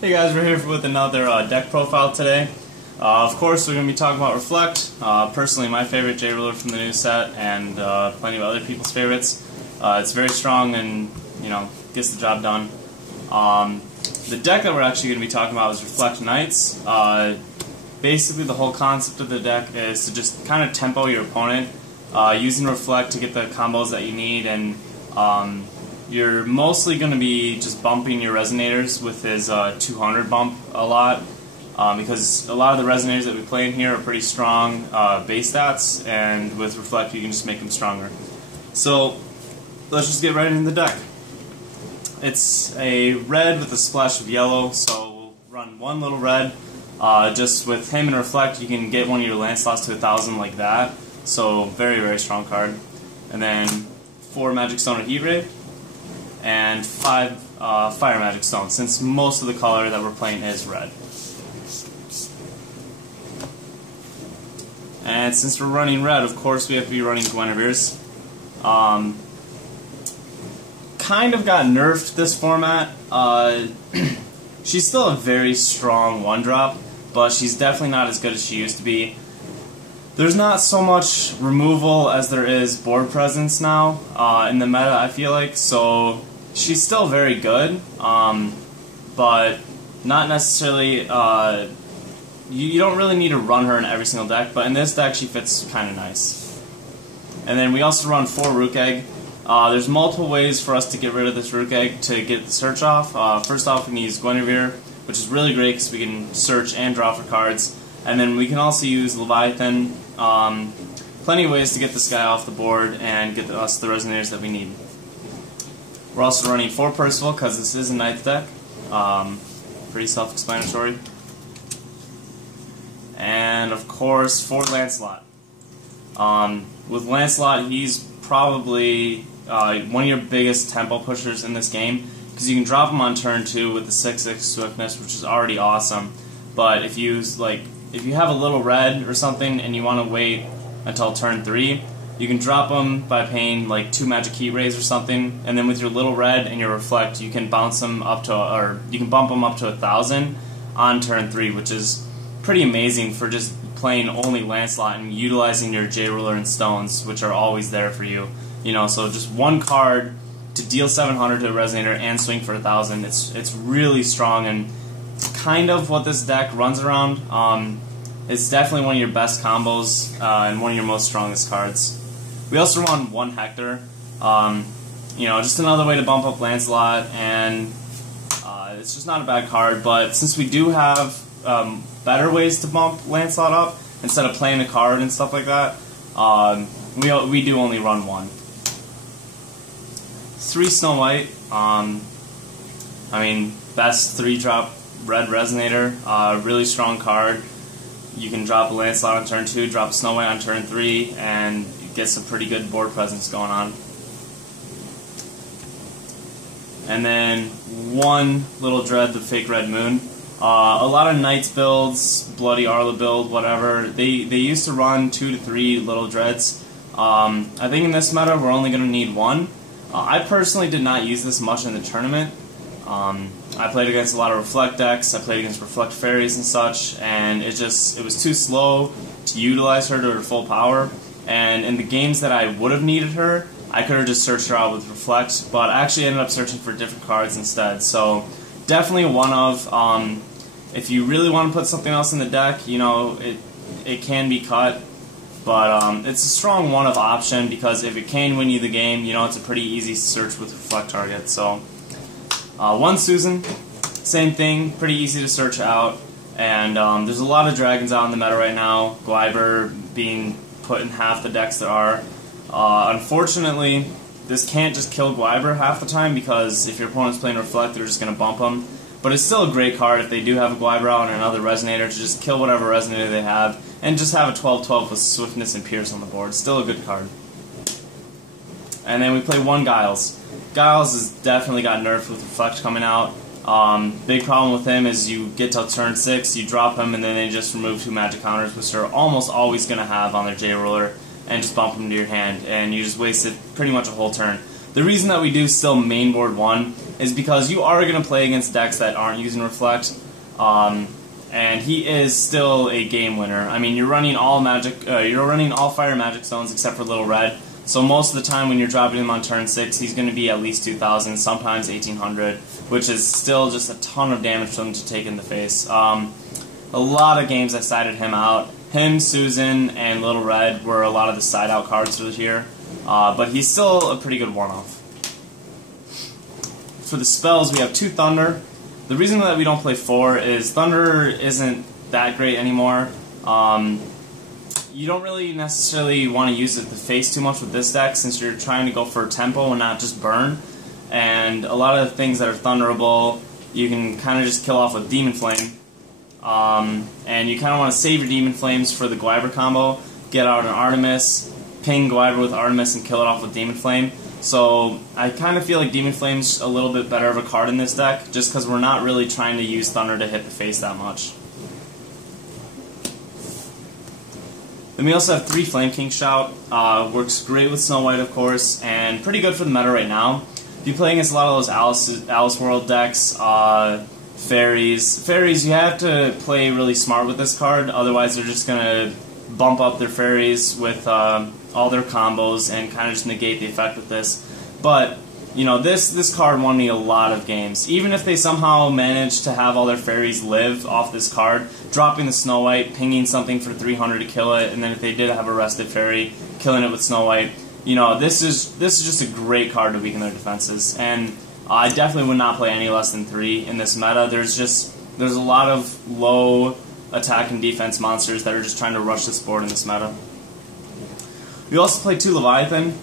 Hey guys, we're here with another deck profile today. Of course, we're going to be talking about Reflect. Personally, my favorite J-Ruler from the new set, and plenty of other people's favorites. It's very strong and, gets the job done. The deck that we're actually going to be talking about is Reflect Knights. Basically, the whole concept of the deck is to just kind of tempo your opponent, using Reflect to get the combos that you need, and you're mostly going to be just bumping your Resonators with his 200 bump a lot, because a lot of the Resonators that we play in here are pretty strong base stats, and with Reflect you can just make them stronger. So let's just get right into the deck. It's a red with a splash of yellow, so we'll run one little red. Just with him and Reflect you can get one of your Lancelots to 1,000 like that, so very, very strong card. And then 4 Magic Stone of Heat Ray, and 5 Fire Magic Stone, since most of the color that we're playing is red. And since we're running red, of course we have to be running Guinevere's. Kind of got nerfed this format. She's still a very strong 1-drop, but she's definitely not as good as she used to be. There's not so much removal as there is board presence now in the meta, I feel like, so she's still very good, but not necessarily, you don't really need to run her in every single deck, but in this deck she fits kind of nice. And then we also run 4 Rook Egg. There's multiple ways for us to get rid of this Rook Egg to get the search off. First off, we can use Guinevere, which is really great because we can search and draw for cards. And then we can also use Leviathan. Plenty of ways to get this guy off the board and get us the Resonators that we need. We're also running 4 Percival because this is a Knights deck. Pretty self-explanatory. And of course, 4 Lancelot. With Lancelot, he's probably one of your biggest tempo pushers in this game, because you can drop him on turn 2 with the 6/6 swiftness, which is already awesome. But if you have a little red or something and you want to wait until turn 3, you can drop him by paying like 2 Magic Heat Rays or something, and then with your little red and your Reflect, you can bounce him up to, or you can bump him up to 1,000 on turn 3, which is pretty amazing for just playing only Lancelot and utilizing your J-Ruler and Stones, which are always there for you. So just one card to deal 700 to a Resonator and swing for 1,000. It's really strong, and kind of what this deck runs around. It's definitely one of your best combos and one of your most strongest cards. We also run 1 Hector. Just another way to bump up Lancelot, and it's just not a bad card. But since we do have better ways to bump Lancelot up instead of playing a card and stuff like that, we do only run 1. 3 Snow White. Best 3-drop red Resonator. Really strong card. You can drop a Lancelot on turn 2, drop Snow White on turn 3, and get some pretty good board presence going on. And then 1 Little Dread, the Fake Red Moon. A lot of Knights builds, Bloody Arla build, whatever, they used to run 2 to 3 Little Dreads. I think in this meta we're only going to need 1. I personally did not use this much in the tournament. I played against a lot of Reflect decks, I played against Reflect Fairies and such, and it was too slow to utilize her to her full power. And in the games that I would have needed her, I could have just searched her out with Reflect, but I actually ended up searching for different cards instead. So definitely one of, if you really want to put something else in the deck, it can be cut, but it's a strong one of option, because if it can win you the game, it's a pretty easy search with Reflect target. So 1 Susan, same thing, pretty easy to search out, and there's a lot of dragons out in the meta right now, Guiber being put in half the decks there are. Unfortunately, this can't just kill Guiber half the time, because if your opponent's playing Reflect, they're just going to bump them. But it's still a great card if they do have a Guiber out and another Resonator to just kill whatever Resonator they have, and just have a 12/12 with Swiftness and Pierce on the board. Still a good card. And then we play 1 Giles. Giles has definitely got nerfed with Reflect coming out. Big problem with him is you get to turn 6, you drop him, and then they just remove 2 magic counters, which they're almost always going to have on their J-Ruler, and just bump them to your hand, and you just wasted pretty much a whole turn. The reason that we do still mainboard 1 is because you are going to play against decks that aren't using Reflect, and he is still a game winner. I mean, you're running all Fire Magic Stones except for Little Red, so most of the time when you're dropping him on turn 6, he's going to be at least 2,000, sometimes 1,800, which is still just a ton of damage for him to take in the face. A lot of games I sided him out. Him, Susan, and Little Red were a lot of the side-out cards for here, but he's still a pretty good one-off. For the spells, we have 2 Thunder. The reason that we don't play 4 is Thunder isn't that great anymore. You don't really necessarily want to use it to face too much with this deck since you're trying to go for tempo and not just burn. And a lot of the things that are Thunderable, you can kind of just kill off with Demon Flame. And you kind of want to save your Demon Flames for the Gwyber combo, get out an Artemis, ping Gwyber with Artemis, and kill it off with Demon Flame. So I kind of feel like Demon Flame's a little bit better of a card in this deck, just because we're not really trying to use Thunder to hit the face that much. Then we also have 3 Flame King Shout. Works great with Snow White, of course, and pretty good for the meta right now. If you play against a lot of those Alice World decks, Fairies, you have to play really smart with this card, otherwise they're just going to bump up their Fairies with all their combos and kind of just negate the effect with this. But, you know, this card won me a lot of games. Even if they somehow managed to have all their Fairies live off this card, dropping the Snow White, pinging something for 300 to kill it, and then if they did have a Rested Fairy, killing it with Snow White, you know, this is just a great card to weaken their defenses. And I definitely would not play any less than 3 in this meta. There's a lot of low attack and defense monsters that are just trying to rush this board in this meta. We also play 2 Leviathan.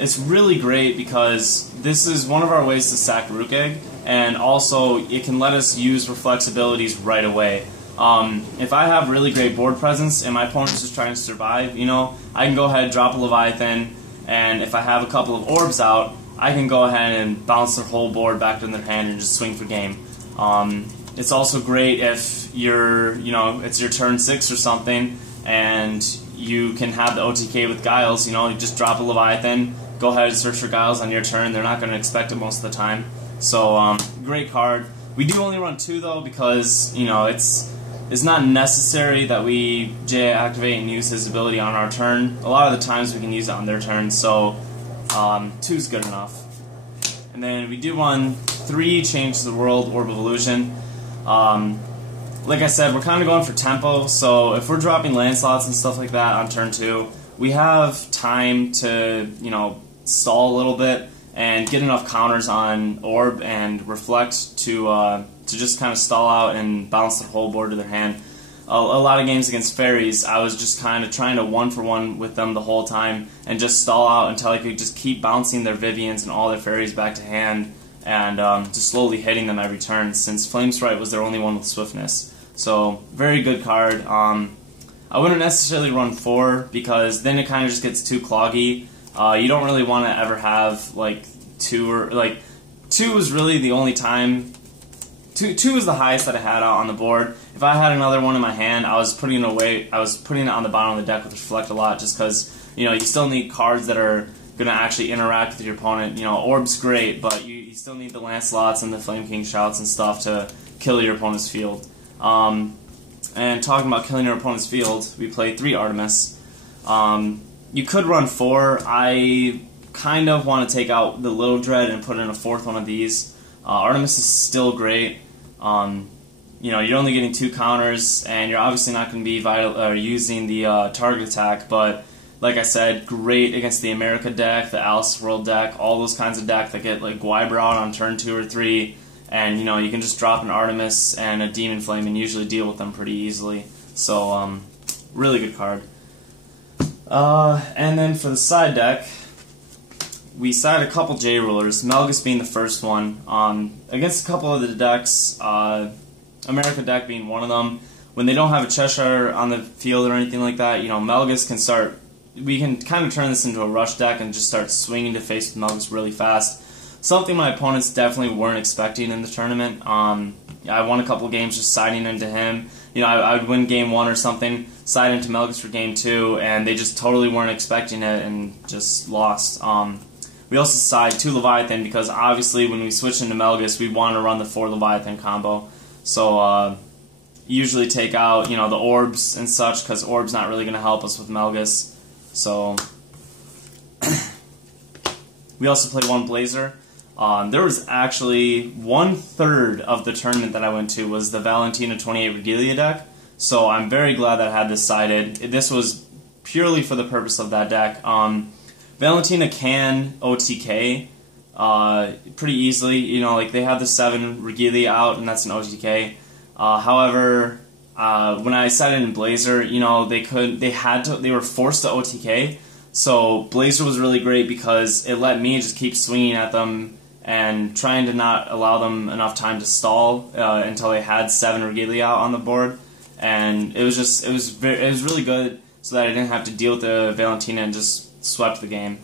It's really great because this is one of our ways to sack Rook Egg, and also it can let us use Reflect's abilities right away. If I have really great board presence and my opponent's just trying to survive, you know, I can go ahead and drop a Leviathan, and if I have a couple of orbs out, I can go ahead and bounce their whole board back in their hand and just swing for game. It's also great if it's your turn 6 or something, and you can have the OTK with Guiles. You know, you just drop a Leviathan, go ahead and search for Guiles on your turn. They're not going to expect it most of the time. So, great card. We do only run 2 though because, you know, it's not necessary that we activate and use his ability on our turn. A lot of the times we can use it on their turn, so 2 is good enough. And then we do run 3 Change the World Orb of Illusion. Like I said, we're kind of going for tempo, so if we're dropping Lancelots and stuff like that on turn 2, we have time to, you know, stall a little bit and get enough counters on Orb and Reflect to just kind of stall out and bounce the whole board to their hand. A lot of games against Fairies, I was just kind of trying to 1-for-1 with them the whole time and just stall out until I could just keep bouncing their Vivians and all their Fairies back to hand and just slowly hitting them every turn, since Flamesprite was their only one with Swiftness. So, very good card. I wouldn't necessarily run 4 because then it kind of just gets too cloggy. You don't really want to ever have like 2 or like 2 is really the only time. 2 is the highest that I had out on the board. If I had another one in my hand, I was putting it away. I was putting it on the bottom of the deck with Reflect a lot, just because, you know, you still need cards that are going to actually interact with your opponent. You know, Orb's great, but you still need the Lancelots and the Flame King Shouts and stuff to kill your opponent's field. And talking about killing your opponent's field, we play 3 Artemis. You could run 4. I kind of want to take out the Little Dread and put in a 4th one of these. Artemis is still great. You know, you're only getting 2 counters, and you're obviously not going to be using the target attack, but like I said, great against the America deck, the Alice World deck, all those kinds of decks that get like Gwyber out on turn 2 or 3, and you know, you can just drop an Artemis and a Demon Flame and usually deal with them pretty easily. So, really good card. And then for the side deck, we side a couple J-Rulers, Melgus being the first one, against a couple of the decks, America deck being one of them. When they don't have a Cheshire on the field or anything like that, you know, Melgus can start, we can kind of turn this into a rush deck and just start swinging to face with Melgus really fast. Something my opponents definitely weren't expecting in the tournament. I won a couple games just siding into him. You know, I would win game 1 or something, side into Melgus for game 2, and they just totally weren't expecting it and just lost. We also side 2 Leviathan because obviously when we switch into Melgus, we want to run the 4 Leviathan combo. So usually take out, you know, the orbs and such, because orbs not really going to help us with Melgus. So we also play 1 Blazer. There was actually 1/3 of the tournament that I went to was the Valentina 28 Regalia deck. So I'm very glad that I had this sided. This was purely for the purpose of that deck. Valentina can OTK pretty easily. You know, like they have the 7 Regalia out, and that's an OTK. However, when I sided in Blazer, you know, they were forced to OTK. So Blazer was really great because it let me just keep swinging at them and trying to not allow them enough time to stall until they had 7 Regalia out on the board. And it was really good so that I didn't have to deal with the Valentina and just swept the game.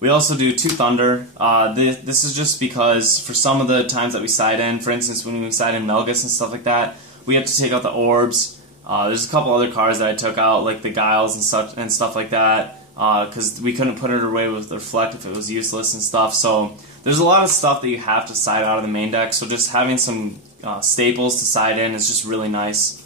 We also do 2 Thunder. This is just because for some of the times that we side in, for instance when we side in Melgus and stuff like that, we have to take out the orbs. There's a couple other cards that I took out, like the Guiles and stuff like that, because we couldn't put it away with the Reflect if it was useless and stuff. So there's a lot of stuff that you have to side out of the main deck, so just having some staples to side in is just really nice.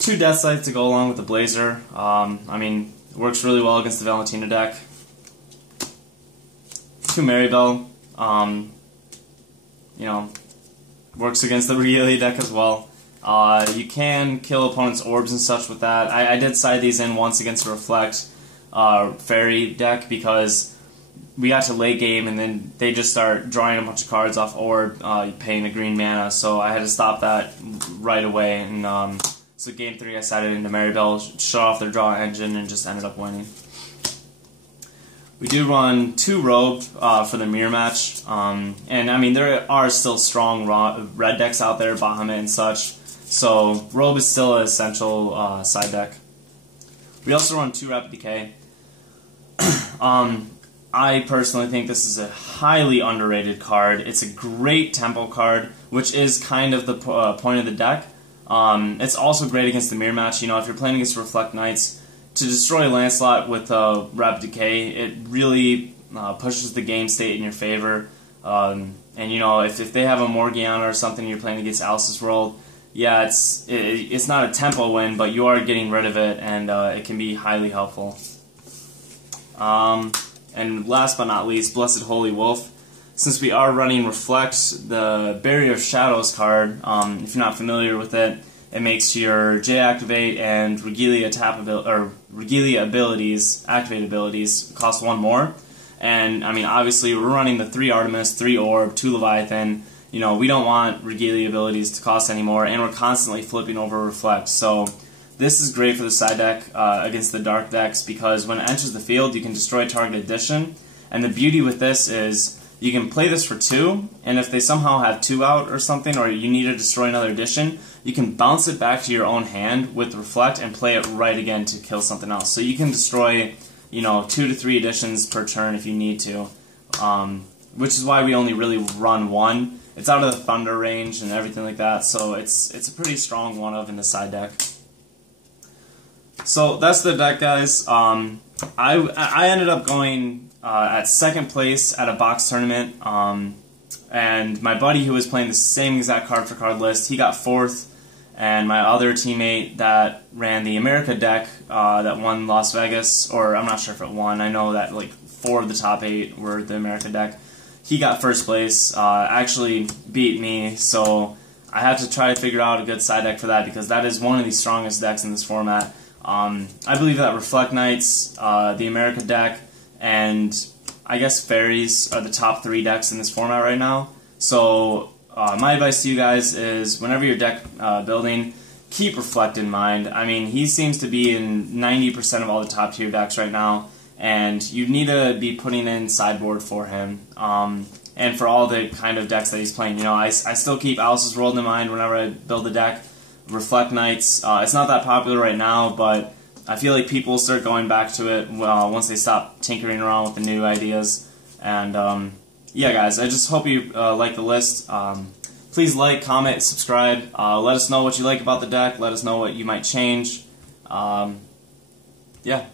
2 Death Sights to go along with the Blazer. I mean, it works really well against the Valentina deck. 2 Maribel. You know, works against the Regalia deck as well. You can kill opponents' orbs and such with that. I did side these in once against a Reflect Fairy deck because we got to late game and then they just start drawing a bunch of cards off orb, paying a green mana, so I had to stop that right away. And so game 3 I sided into Maribel, shut off their draw engine, and just ended up winning. We do run 2 Robe for the mirror match, and I mean there are still strong red decks out there, Bahamut and such, so Robe is still an essential side deck. We also run 2 Rapid Decay. I personally think this is a highly underrated card. It's a great tempo card, which is kind of the point of the deck. It's also great against the mirror match. You know, if you're playing against Reflect Knights, to destroy Lancelot with Rapid Decay, it really pushes the game state in your favor. And you know, if they have a Morgiana or something, you're playing against Alice's World, yeah, it's not a tempo win, but you are getting rid of it, and it can be highly helpful. And last but not least, Blessed Holy Wolf. Since we are running Reflect, the Barrier of Shadows card, if you're not familiar with it, it makes your J activate and Regalia Regalia abilities, activate abilities, cost 1 more. And I mean, obviously, we're running the 3 Artemis, 3 Orb, 2 Leviathan. You know, we don't want Regalia abilities to cost any more, and we're constantly flipping over Reflect. So this is great for the side deck against the dark decks because when it enters the field, you can destroy target addition. And the beauty with this is you can play this for 2, and if they somehow have 2 out or something, or you need to destroy another addition, you can bounce it back to your own hand with Reflect and play it right again to kill something else. So you can destroy, you know, 2 to 3 additions per turn if you need to, which is why we only really run 1. It's out of the Thunder range and everything like that, so it's a pretty strong one-of in the side deck. So that's the deck, guys. I ended up going at 2nd place at a box tournament, and my buddy who was playing the same exact card for card list, he got 4th, and my other teammate that ran the America deck that won Las Vegas, or I'm not sure if it won, I know that like 4 of the top 8 were the America deck, he got 1st place, actually beat me, so I have to try to figure out a good side deck for that because that is one of the strongest decks in this format. I believe that Reflect Knights, the America deck, and I guess Fairies are the top 3 decks in this format right now. So my advice to you guys is whenever you're deck building, keep Reflect in mind. I mean, he seems to be in 90% of all the top tier decks right now, and you need to be putting in sideboard for him. And for all the kind of decks that he's playing, you know, I still keep Alice's World in mind whenever I build a deck. Reflect Knights, it's not that popular right now, but I feel like people will start going back to it once they stop tinkering around with the new ideas. And yeah, guys, I just hope you like the list. Please like, comment, subscribe. Let us know what you like about the deck. Let us know what you might change. Yeah.